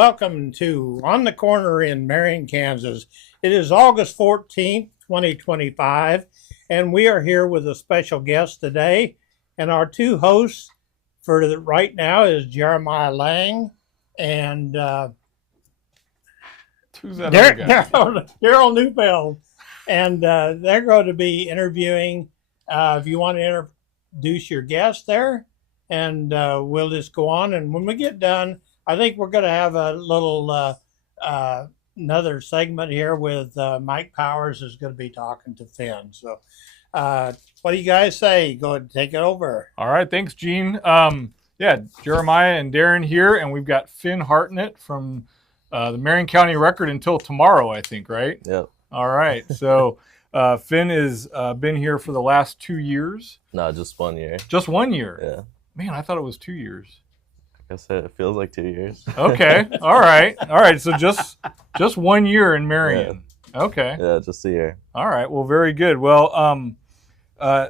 welcome to On the Corner in Marion, Kansas. It is August 14th, 2025, and we are here with a special guest today. And our two hosts for right now is Jeremiah Lang and Who's that other guy? Daryl Neufeld. And they're going to be interviewing, if you want to introduce your guest there, and we'll just go on. And when we get done, I think we're going to have a little another segment here with Mike Powers is going to be talking to Finn. So what do you guys say? Go ahead and take it over. All right, thanks, Gene. Jeremiah and Darren here, and we've got Finn Hartnett from the Marion County Record until tomorrow, I think, right? Yep. All right, so Finn has been here for the last 2 years. No, just 1 year. Just 1 year? Yeah. Man, I thought it was 2 years. I guess it feels like 2 years. Okay, all right. So just 1 year in Marion. Yeah. Okay. Yeah, just a year. All right, well, very good. Well, I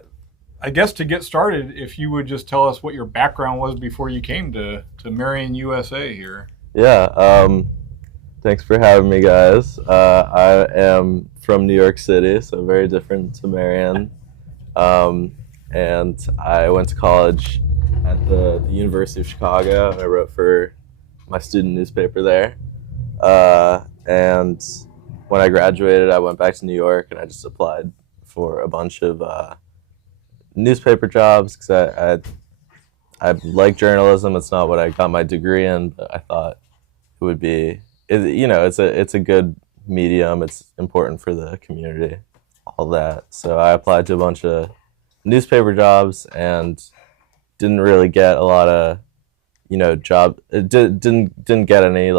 guess to get started, if you would just tell us what your background was before you came to Marion, USA here. Yeah, thanks for having me, guys. I am from New York City, so very different to Marion. And I went to college at the University of Chicago, and I wrote for my student newspaper there. And when I graduated, I went back to New York, and I just applied for a bunch of newspaper jobs because I like journalism. It's not what I got my degree in, but I thought it would be, it's a good medium. It's important for the community, all that. So I applied to a bunch of newspaper jobs and didn't really get a lot of, didn't get any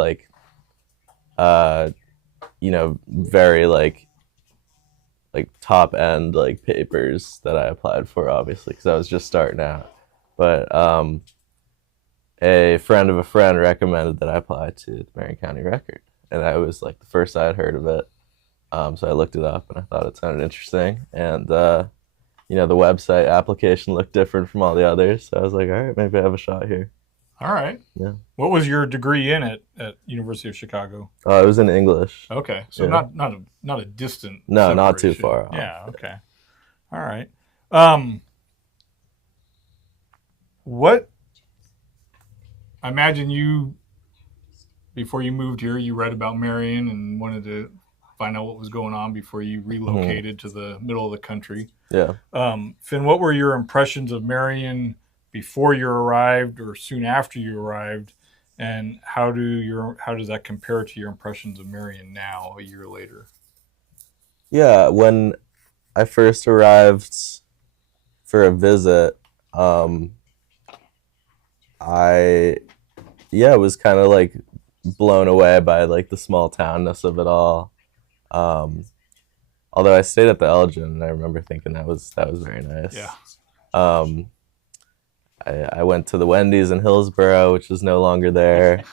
very like top end papers that I applied for, obviously, because I was just starting out. But a friend of a friend recommended that I apply to the Marion County Record, and that was the first I had heard of it. So I looked it up, and I thought it sounded interesting, and the website application looked different from all the others. So I was like, all right, maybe I have a shot here. All right. Yeah. What was your degree in at University of Chicago? It was in English. Okay, so Yeah. not a distant. No, not too separation. far off. Yeah. Okay. All right. What? I imagine you, before you moved here, you read about Marion and wanted to find out what was going on before you relocated to the middle of the country. Yeah. Finn, what were your impressions of Marion before you arrived or soon after you arrived, and how does that compare to your impressions of Marion now, a year later? Yeah, when I first arrived for a visit, I was kind of blown away by the small townness of it all. Although I stayed at the Elgin, and I remember thinking that was very nice. Yeah. I went to the Wendy's in Hillsborough, which is no longer there.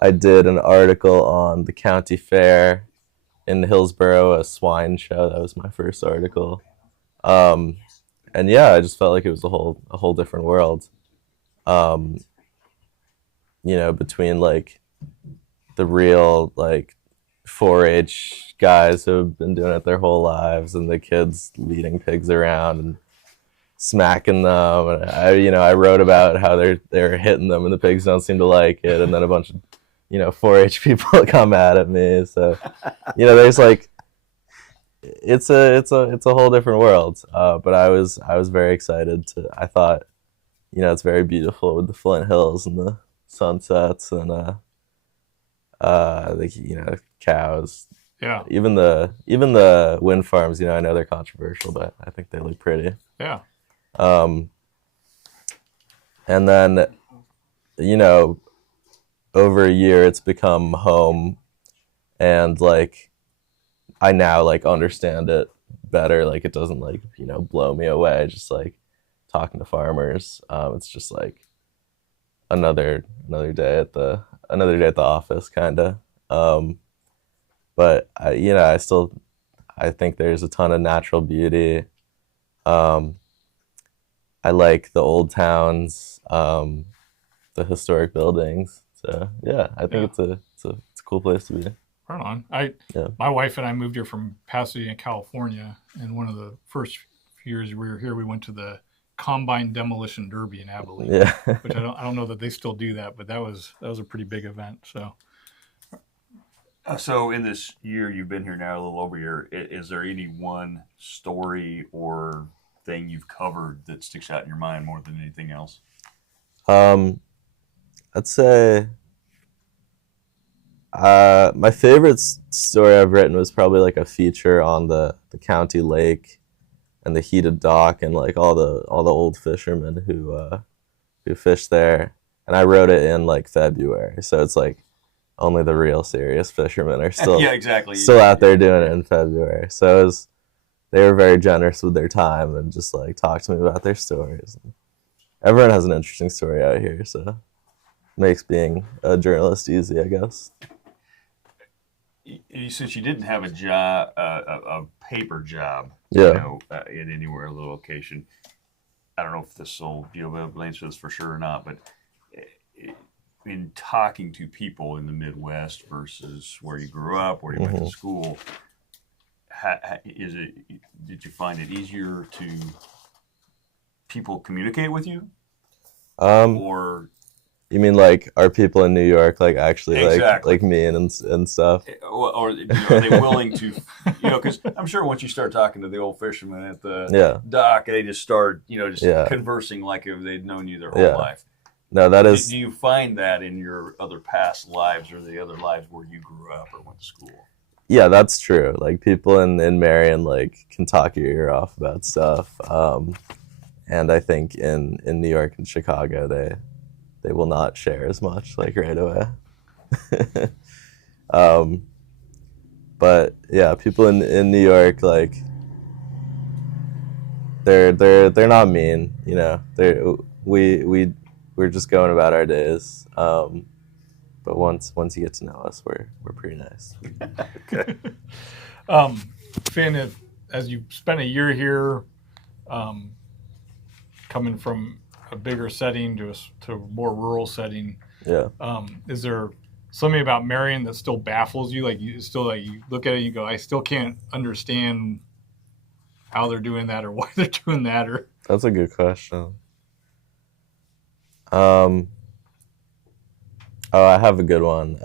I did an article on the county fair in Hillsborough, a swine show. That was my first article. And yeah, I just felt like it was a whole different world. Between the real 4-H guys who have been doing it their whole lives and the kids leading pigs around and smacking them, and I wrote about how they're hitting them and the pigs don't seem to like it, and then a bunch of 4-H people come at me. So there's it's a whole different world. But I was very excited to. I thought it's very beautiful with the Flint Hills and the sunsets and the cows. Yeah. Even the wind farms. I know they're controversial, but I think they look pretty. Yeah. And then, over a year, it's become home, and I now understand it better. It doesn't blow me away. Just talking to farmers, it's just another day at the office, kind of. But I think there's a ton of natural beauty. I like the old towns, the historic buildings. So yeah, I think it's it's a cool place to be. Right on. Yeah. My wife and I moved here from Pasadena, California, and one of the first years we were here, we went to the Combine Demolition Derby in Abilene. Yeah. Which I don't know that they still do that, but that was a pretty big event. So. So in this year you've been here now, a little over a year, is there any one story or thing you've covered that sticks out in your mind more than anything else? I'd say my favorite story I've written was probably like a feature on the county lake and the heated dock and like all the old fishermen who fish there. And I wrote it in like February, so it's like only the real serious fishermen are still yeah, exactly. still out there doing it in February. So they were very generous with their time and just like talked to me about their stories. Everyone has an interesting story out here, so makes being a journalist easy, I guess. Since you didn't have a job, a paper job, Yeah. In anywhere, a little location, I don't know if you'll be able to answer this for sure or not, but in talking to people in the Midwest versus where you grew up, where you went to school, did you find it easier to people communicate with you? Or you mean like are people in New York like actually Exactly. like mean and stuff? or are they willing to, because I'm sure once you start talking to the old fishermen at the dock, they just start, conversing like if they'd known you their whole life. No, that is. Do you find that in your other past lives or the other lives where you grew up or went to school? Yeah, that's true. Like people in Marion like can talk your ear off about stuff. And I think in New York and Chicago they will not share as much like right away. But yeah, people in New York like they're not mean, we're just going about our days. But once you get to know us, we're pretty nice. Okay. Finn, as you spent a year here, coming from a bigger setting to a more rural setting, is there something about Marion that still baffles you? Like you look at it and you go, I still can't understand how they're doing that or why they're doing that. Or that's a good question. I have a good one.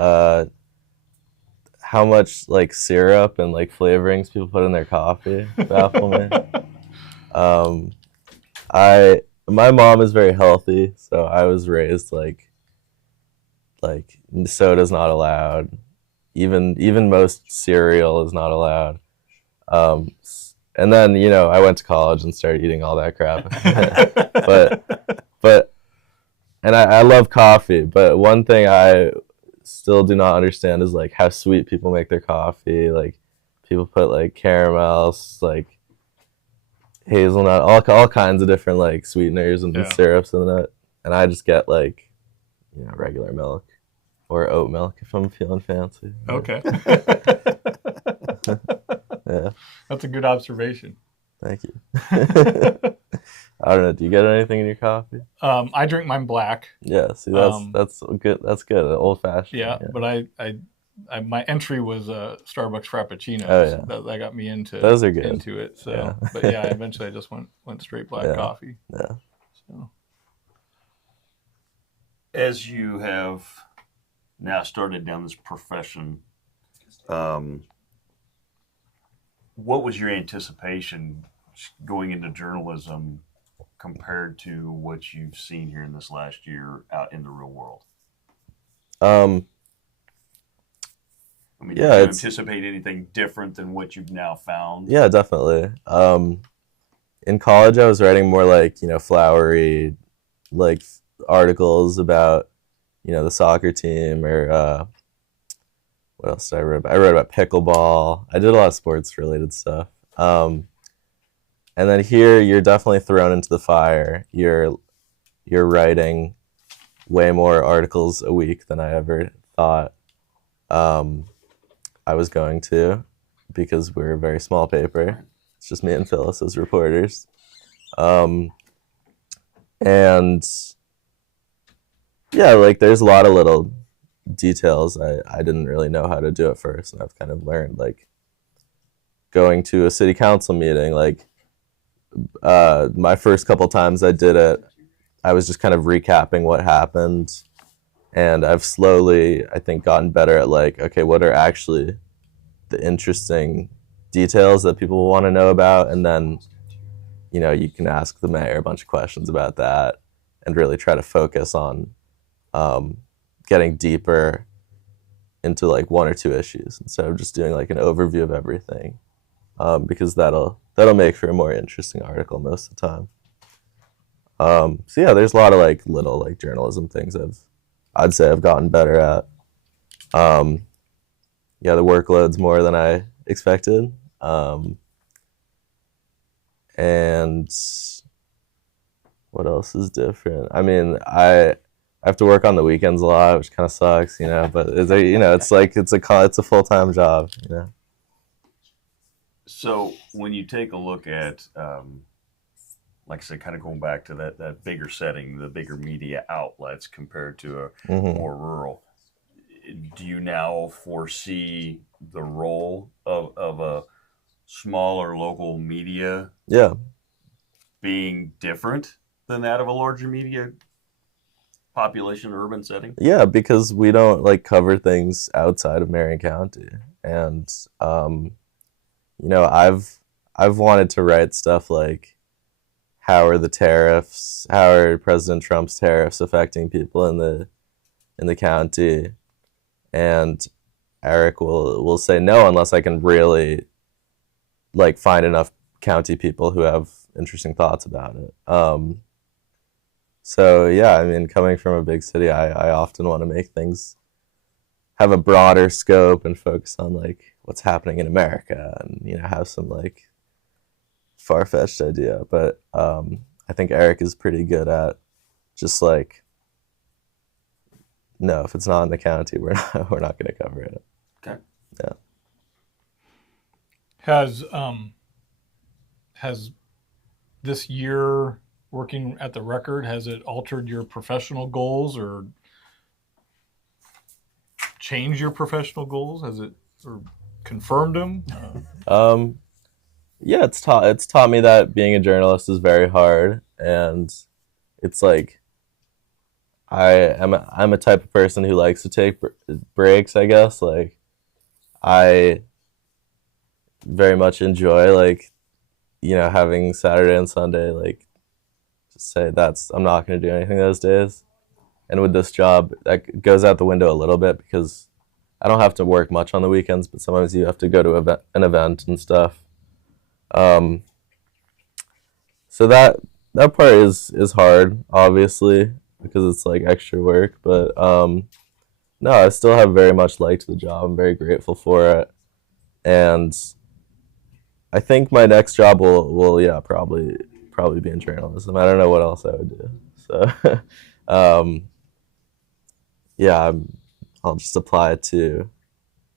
How much like syrup and like flavorings people put in their coffee baffle me. My mom is very healthy, so I was raised like soda's not allowed. Even most cereal is not allowed. And then I went to college and started eating all that crap. but and I love coffee, but one thing I still do not understand is like how sweet people make their coffee. Like people put like caramels, like hazelnut, all kinds of different like sweeteners and syrups in it, and I just get like regular milk or oat milk if I'm feeling fancy. Okay. Yeah, that's a good observation. Thank you. I don't know. Do you get anything in your coffee? I drink mine black. Yeah, see, that's good. That's good. Old fashioned. Yeah, but I my entry was Starbucks Frappuccino. Oh, yeah. So that got me into those are good. Into it. So, but yeah, eventually I just went straight black coffee. Yeah. So, as you have now started down this profession, what was your anticipation going into journalism compared to what you've seen here in this last year out in the real world? Did you anticipate anything different than what you've now found? Yeah, definitely. In college, I was writing more like, flowery, like articles about, the soccer team or what else did I write about? I wrote about pickleball. I did a lot of sports related stuff. And then here, you're definitely thrown into the fire. You're writing way more articles a week than I ever thought I was going to, because we're a very small paper. It's just me and Phyllis as reporters. And yeah, like there's a lot of little details I didn't really know how to do at first, and I've kind of learned, like going to a city council meeting, like my first couple times I did it, I was just kind of recapping what happened, and I've slowly, I think, gotten better at like, okay, what are actually the interesting details that people want to know about, and then you can ask the mayor a bunch of questions about that and really try to focus on getting deeper into like one or two issues instead of just doing like an overview of everything, because that'll make for a more interesting article most of the time. So yeah, there's a lot of like little like journalism things I'd say I've gotten better at. Yeah, the workload's more than I expected. And what else is different? I mean, I have to work on the weekends a lot, which kind of sucks, but it's like it's a full-time job, So when you take a look at, like I said, kind of going back to that bigger setting, the bigger media outlets compared to a more rural, do you now foresee the role of a smaller local media Yeah. being different than that of a larger media population urban setting? Yeah, because we don't like cover things outside of Marion County, and I've wanted to write stuff like how are President Trump's tariffs affecting people in the county, and Eric will say no unless I can really like find enough county people who have interesting thoughts about it. So yeah, I mean, coming from a big city, I often want to make things have a broader scope and focus on like what's happening in America, and have some like far-fetched idea. But I think Eric is pretty good at just like, no, if it's not in the county, we're not going to cover it. Okay. Yeah. Has this year working at the Record, has it altered your professional goals or changed your professional goals? Has it or confirmed them? Yeah, it's taught me that being a journalist is very hard, and it's like I'm a type of person who likes to take breaks, I guess. Like I very much enjoy like having Saturday and Sunday, like just say I'm not going to do anything those days. And with this job, that goes out the window a little bit because I don't have to work much on the weekends, but sometimes you have to go to an event and stuff. So that part is hard, obviously, because it's like extra work. But no, I still have very much liked the job. I'm very grateful for it, and I think my next job will probably be in journalism. I don't know what else I would do. So yeah, I'll just apply to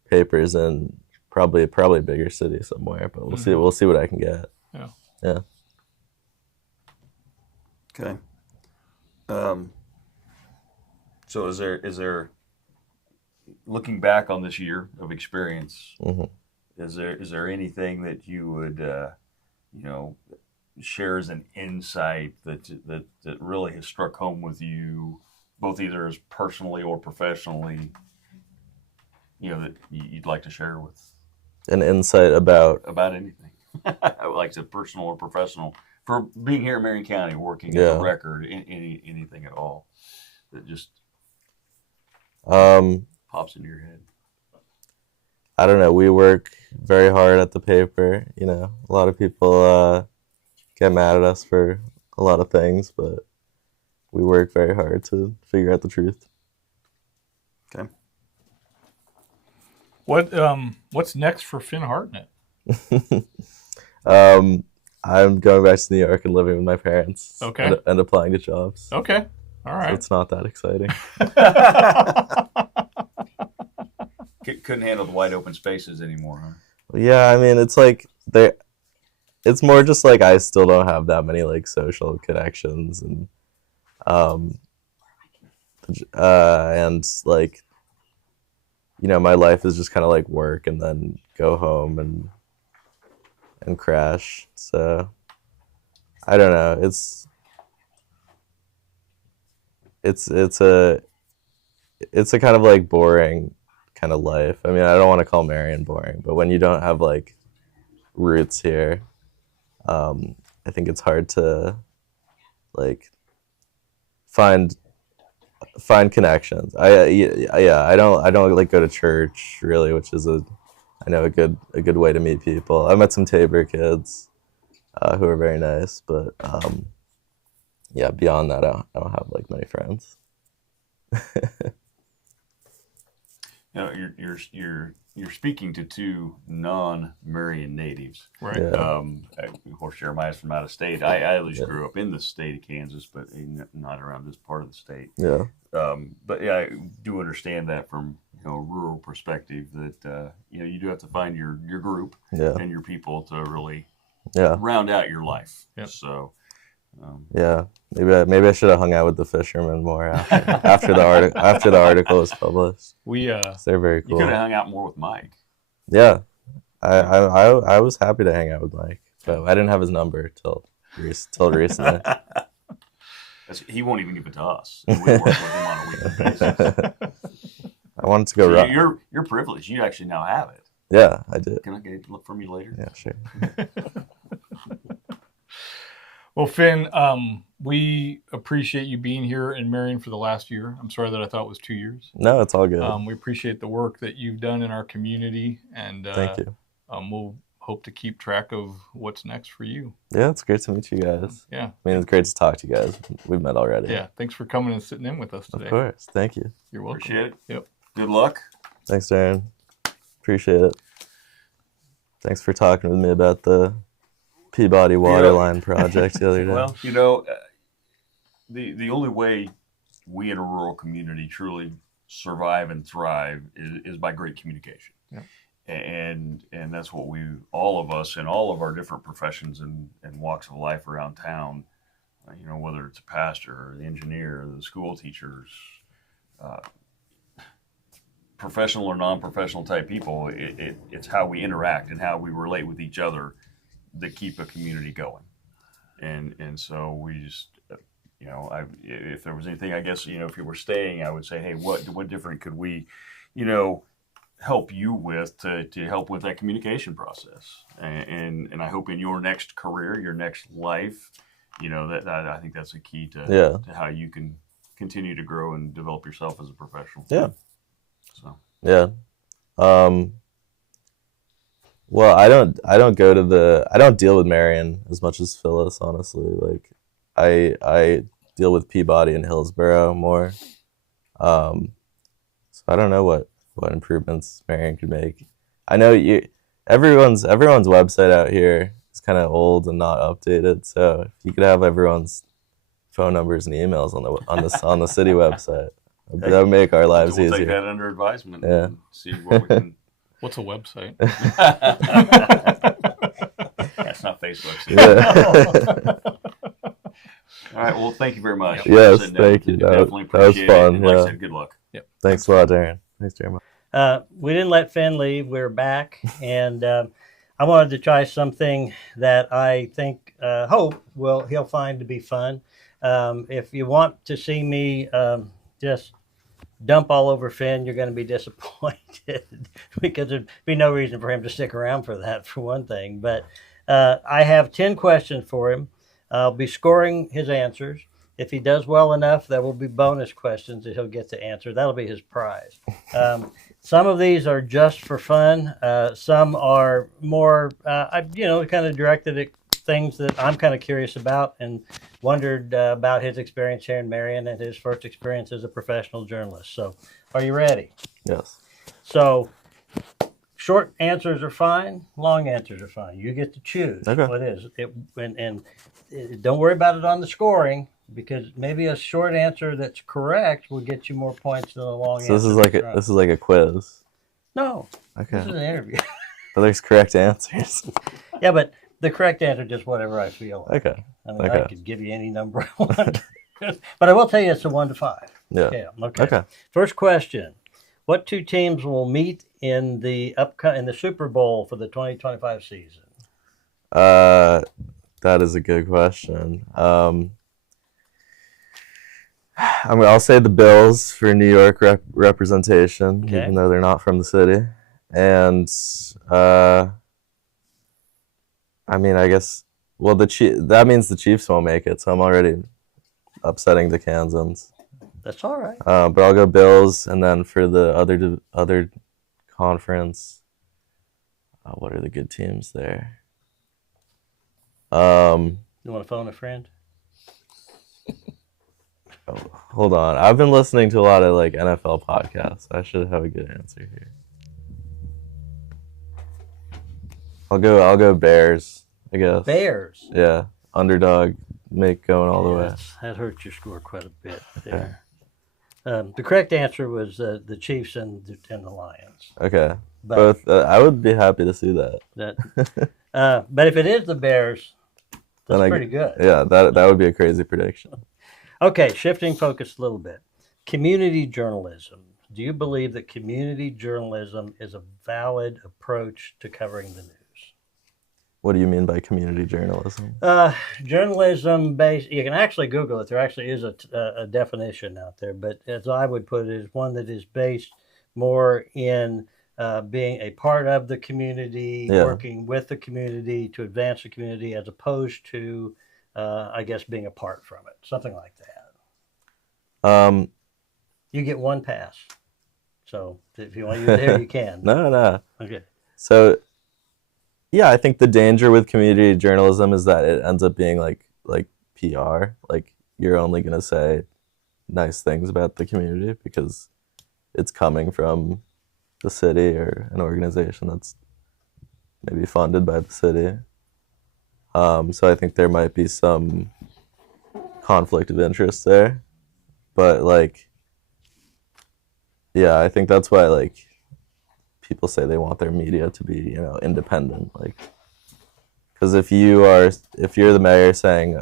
papers in probably a bigger city somewhere, but we'll see what I can get. Yeah. Okay. So is there looking back on this year of experience, is there anything that you would share as an insight that really has struck home with you, both either as personally or professionally, that you'd like to share with? An insight about anything, like I said, personal or professional, for being here in Marion County, working at the Record, anything at all that just pops into your head. I don't know. We work very hard at the paper. A lot of people get mad at us for a lot of things, but we work very hard to figure out the truth. Okay. What's next for Finn Hartnett? I'm going back to New York and living with my parents. Okay. And applying to jobs. Okay. All right. So it's not that exciting. Couldn't handle the wide open spaces anymore, huh? Yeah, I mean, it's like it's more just like I still don't have that many like social connections, and like my life is just kind of like work and then go home and crash. So I don't know. It's a kind of like boring kind of life. I mean, I don't want to call Marion boring, but when you don't have like roots here, I think it's hard to like find connections. I don't like go to church really, which is a good way to meet people. I met some Tabor kids who are very nice, but yeah, beyond that, I don't have like many friends. You're speaking to two non-Marion natives. Right. Yeah. Of course, Jeremiah's from out of state. I at least grew up in the state of Kansas, but not around this part of the state. Yeah. But yeah, I do understand that from a rural perspective that you do have to find your group Yeah. and your people to really Yeah. round out your life. Yep. So. Yeah. Maybe I should have hung out with the fishermen more after the article was published. They're very You cool. could have hung out more with Mike. Yeah. I was happy to hang out with Mike, but I didn't have his number till recently. He won't even give it to us. And we work with him on a weekly basis. I wanted to go So rock. you're privileged. You actually now have it. Yeah, I did. Can I get it look from you later? Yeah, sure. Well, Finn, we appreciate you being here in Marion for the last year. I'm sorry that I thought it was 2 years. No, it's all good. We appreciate the work that you've done in our community, and Thank you. We'll hope to keep track of what's next for you. Yeah, it's great to meet you guys. Yeah. I mean, it's great to talk to you guys. We've met already. Yeah. Thanks for coming and sitting in with us today. Of course. Thank you. You're welcome. Appreciate it. Yep. Good luck. Thanks, Darren. Appreciate it. Thanks for talking with me about the Peabody Waterline project the other day. Well, the only way we in a rural community truly survive and thrive is by great communication. Yeah. And that's what all of us in all of our different professions and walks of life around town, whether it's a pastor or the engineer or the school teachers, professional or non-professional type people, it's how we interact and how we relate with each other that keep a community going. And so we just, if there was anything, I guess, if you were staying, I would say, hey, what different could we, help you with to help with that communication process? And I hope in your next career, your next life, that I think that's a key to how you can continue to grow and develop yourself as a professional. Yeah. So. Yeah. Well, I don't deal with Marion as much as Phyllis, honestly. Like, I deal with Peabody and Hillsborough more. So I don't know what improvements Marion could make. I know everyone's website out here is kind of old and not updated. So if you could have everyone's phone numbers and emails on the city website, that would make our lives we'll easier. Take that under advisement. Yeah. And see what we can. What's a website? That's not Facebook. Yeah. All right. Well, thank you very much. Yes, Sitting down. thank you. Definitely That was appreciate fun. it. And like I Yeah. said, good luck. Thanks a lot, Darren. Thanks, Jeremiah. We didn't let Finn leave. We're back, and I wanted to try something that I think, hope he'll find to be fun. If you want to see me just dump all over Finn, you're going to be disappointed because there'd be no reason for him to stick around for that, for one thing. But I have 10 questions for him. I'll be scoring his answers. If he does well enough, there will be bonus questions that he'll get to answer. That'll be his prize. Some of these are just for fun. Some are more, kind of directed at things that I'm kind of curious about and wondered about his experience here in Marion and his first experience as a professional journalist. So, are you ready? Yes. So, short answers are fine. Long answers are fine. You get to choose Okay. what is. And don't worry about it on the scoring, because maybe a short answer that's correct will get you more points than a long answer. So this is like a quiz. No, Okay. this is an interview. But there's correct answers. Yeah, but the correct answer is just whatever I feel like. Okay. I mean, I Okay. could give you any number I want. But I will tell you it's a 1 to 5. Yeah. Yeah. Okay. Okay. First question. What two teams will meet in the Super Bowl for the 2025 season? That is a good question. I'll say the Bills for New York representation, Okay. even though they're not from the city. And I guess that means the Chiefs won't make it, so I'm already upsetting the Kansans. That's all right. But I'll go Bills, and then for the other conference, what are the good teams there? You want to phone a friend? Hold on. I've been listening to a lot of like NFL podcasts. I should have a good answer here. I'll go Bears, I guess. Bears. Yeah. Underdog, going all the way. That hurt your score quite a bit there. The correct answer was the Chiefs and the Lions. Okay. But, Both. I would be happy to see that. But if it is the Bears, that's pretty good. Yeah, that would be a crazy prediction. Okay, shifting focus a little bit. Community journalism. Do you believe that community journalism is a valid approach to covering the news? What do you mean by community journalism? Journalism based, you can actually Google it. There actually is a definition out there, but as I would put it, is one that is based more in being a part of the community, working with the community to advance the community, as opposed to, I guess, being apart from it. Something like that. You get one pass. So if you want to use it here, you can. No. Okay. So, yeah, I think the danger with community journalism is that it ends up being like PR. Like, you're only going to say nice things about the community because it's coming from the city or an organization that's maybe funded by the city. So I think there might be some conflict of interest there. But, yeah, I think that's why, people say they want their media to be, independent. Because if you're the mayor saying,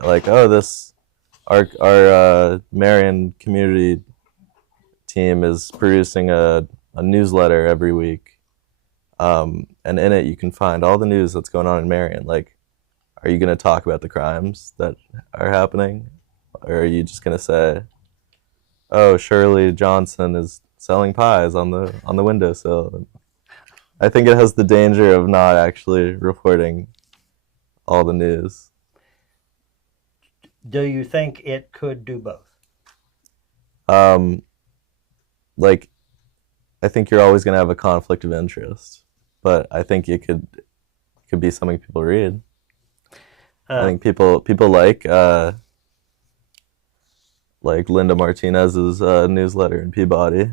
our Marion community team is producing a newsletter every week, and in it you can find all the news that's going on in Marion. Are you going to talk about the crimes that are happening? Or are you just going to say, oh, Shirley Johnson is selling pies on the windowsill? I think it has the danger of not actually reporting all the news. Do you think it could do both? I think you're always going to have a conflict of interest, but I think it could be something people read. I think people like Linda Martinez's newsletter in Peabody,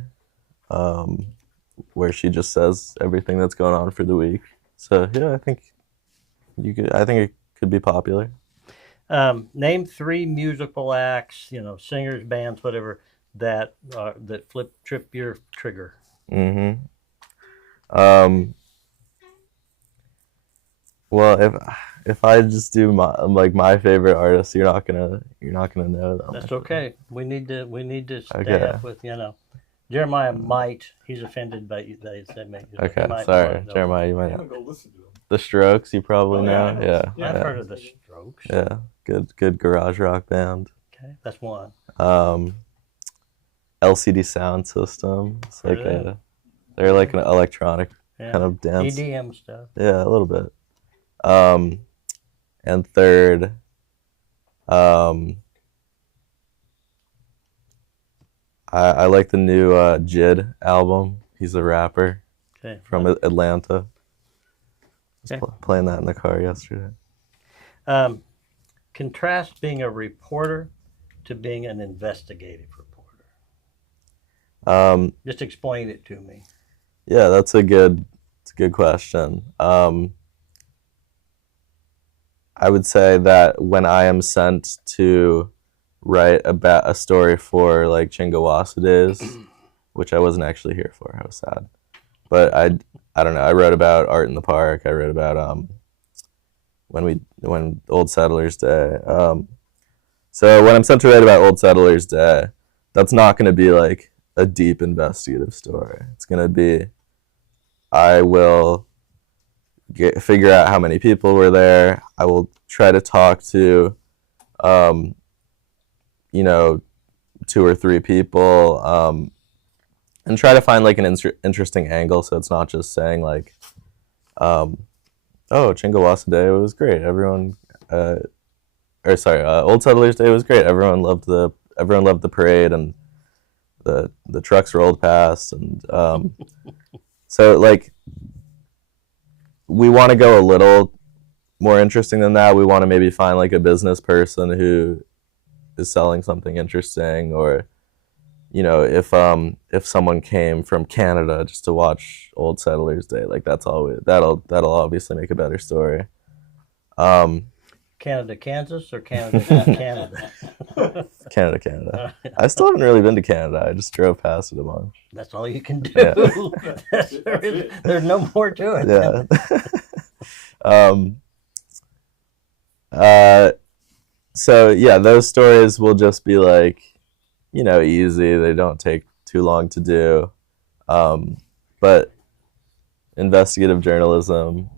where she just says everything that's going on for the week. So yeah, I think it could be popular. Name 3 musical acts, singers, bands, whatever, that trip your trigger. Mm-hmm. Well, if I just do my favorite artist, you're not gonna know them. That's okay. We need to stay up with Jeremiah might. He's offended by you. They make. Okay, sorry, Jeremiah. You might. Go listen to them. The Strokes, you probably know. Yeah. I've heard of the Strokes. Yeah, good garage rock band. Okay, that's one. LCD Sound System. It's they're like an electronic kind of dance. EDM stuff. Yeah, a little bit. And third, I like the new Jid album. He's a rapper from Atlanta. I was playing that in the car yesterday. Contrast being a reporter to being an investigative reporter. Just explain it to me. Yeah, it's a good question. I would say that when I am sent to write about a story for Chingawassa Days, which I wasn't actually here for, I was sad. But I don't know. I wrote about Art in the Park. I wrote about when Old Settlers Day. So when I'm sent to write about Old Settlers Day, that's not going to be a deep investigative story. It's going to be, I will figure out how many people were there. I will try to talk to, you know, 2 or 3 people, and try to find like an interesting angle. So it's not just saying like, oh, Chingawassa Day was great. Everyone, Old Settlers Day was great. Everyone loved the parade, and the trucks rolled past, and so like we want to go a little more interesting than that. We want to maybe find like a business person who is selling something interesting, or you know, if someone came from Canada just to watch Old Settlers Day, like that'll obviously make a better story. Canada, Kansas, or Canada, Canada? Canada. I still haven't really been to Canada. I just drove past it a bunch. That's all you can do. Yeah. There's no more to it. Yeah. So yeah, those stories will just be like, you know, easy. They don't take too long to do. But investigative journalism,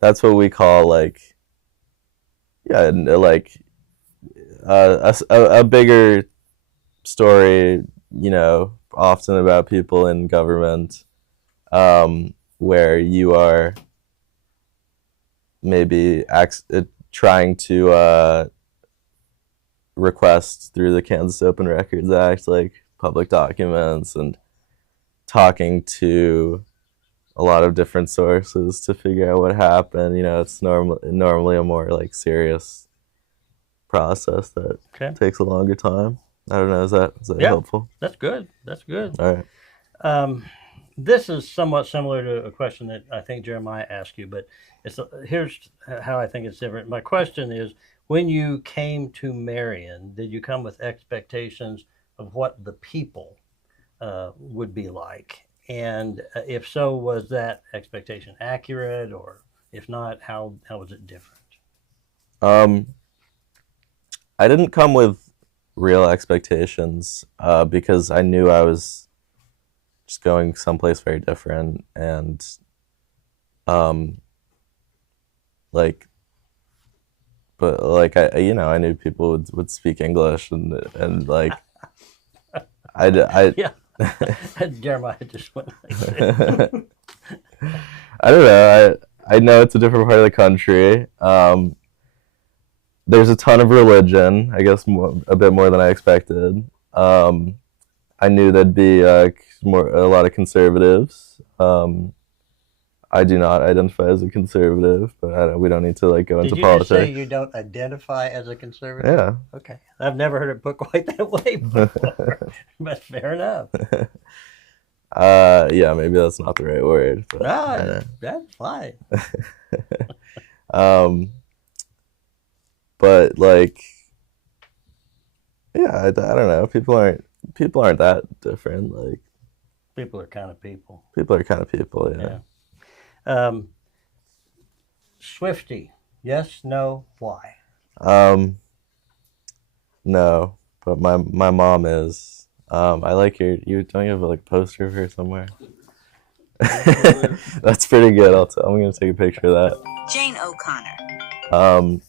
that's what we call like, yeah, like a bigger story, you know, often about people in government, where you are maybe trying to request through the Kansas Open Records Act, like public documents, and talking to a lot of different sources to figure out what happened. You know, it's normally a more like serious process that takes a longer time. I don't know. Is that helpful? That's good. That's good. All right. This is somewhat similar to a question that I think Jeremiah asked you, but here's how I think it's different. My question is, when you came to Marion, did you come with expectations of what the people would be like? And if so, was that expectation accurate? Or if not, how was it different? I didn't come with real expectations because I knew I was just going someplace very different, and I knew people would speak English, and like yeah. Jeremiah just went like that. I don't know. I know it's a different part of the country. There's a ton of religion, I guess a bit more than I expected. I knew there'd be a lot of conservatives. I do not identify as a conservative, but we don't need to like go into politics. Did you just say you don't identify as a conservative? Yeah. Okay. I've never heard it put quite that way before, but fair enough. Yeah, maybe that's not the right word. But, no, that's fine. But like, yeah, I don't know. People aren't that different. Like, people are kind of people. People are kind of people. Yeah. Swiftie, yes, no, why? No, but my mom is. I like don't you have like a poster of her somewhere? That's pretty good. I'm gonna take a picture of that. Jane O'Connor.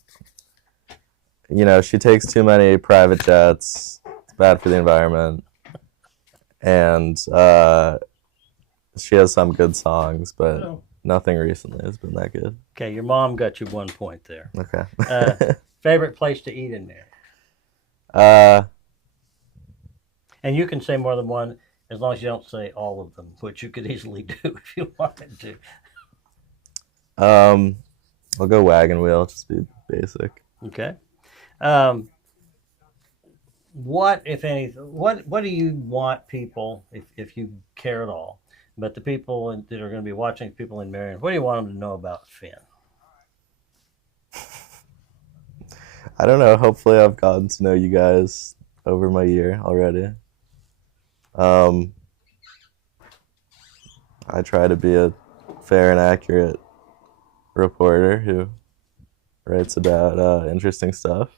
You know, she takes too many private jets. It's bad for the environment. And she has some good songs, but nothing recently has been that good. Okay, your mom got you 1 point there. Okay. Favorite place to eat in there? And you can say more than one as long as you don't say all of them, which you could easily do if you wanted to. I'll go Wagon Wheel, just be basic. Okay. What, if anything, what do you want people, if you care at all, but the people that are going to be watching, people in Marion, what do you want them to know about Finn? I don't know. Hopefully I've gotten to know you guys over my year already. I try to be a fair and accurate reporter who writes about interesting stuff.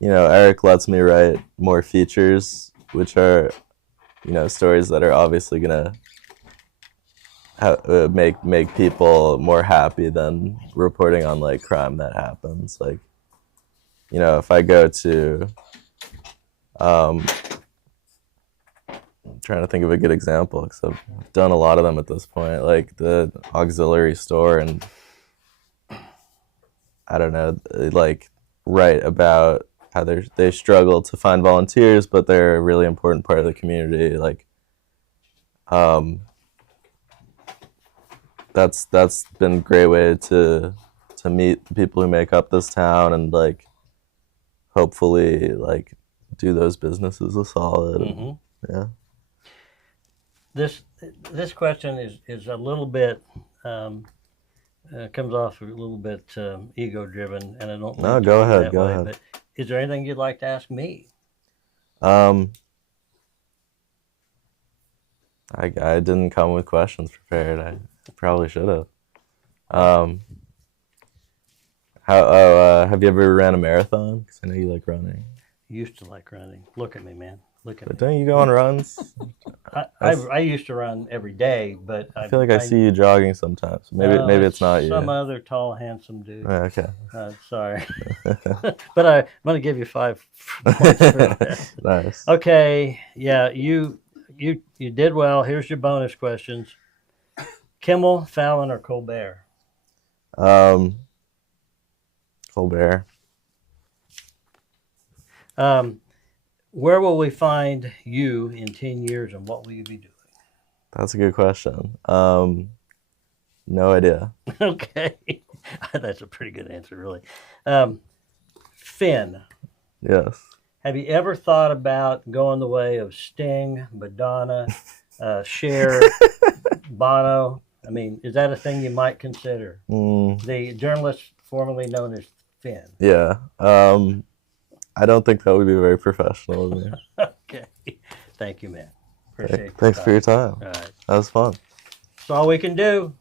Eric lets me write more features, which are, stories that are obviously gonna make people more happy than reporting on like crime that happens. Like, if I go to, I'm trying to think of a good example because I've done a lot of them at this point, like the auxiliary store, and I don't know, like write about how they struggle to find volunteers, but they're a really important part of the community. Like, that's been a great way to meet the people who make up this town, and like hopefully like do those businesses a solid. Mm-hmm. Yeah. This question is a little bit comes off a little bit ego driven, and I don't. No, go ahead. Go ahead. But is there anything you'd like to ask me? I didn't come with questions prepared. I probably should have. Have you ever ran a marathon? Because I know you like running. Used to like running. Look at me, man. Look at But me. don't you go on runs? I used to run every day, but I feel like I see you jogging sometimes. Maybe it's not you. Some other tall, handsome dude. Okay. Sorry, but I'm going to give you 5 points for that. Nice. Okay, yeah, you did well. Here's your bonus questions: Kimmel, Fallon, or Colbert? Colbert. Where will we find you in 10 years, and what will you be doing? That's a good question. No idea. Okay, that's a pretty good answer, really. Finn, Yes. have you ever thought about going the way of Sting, Madonna, Cher, Bono? I mean, is that a thing you might consider? The journalist formerly known as Finn. Yeah. I don't think that would be very professional of me. Okay. Thank you, man. Appreciate it. Thanks for your time. All right. That was fun. That's all we can do.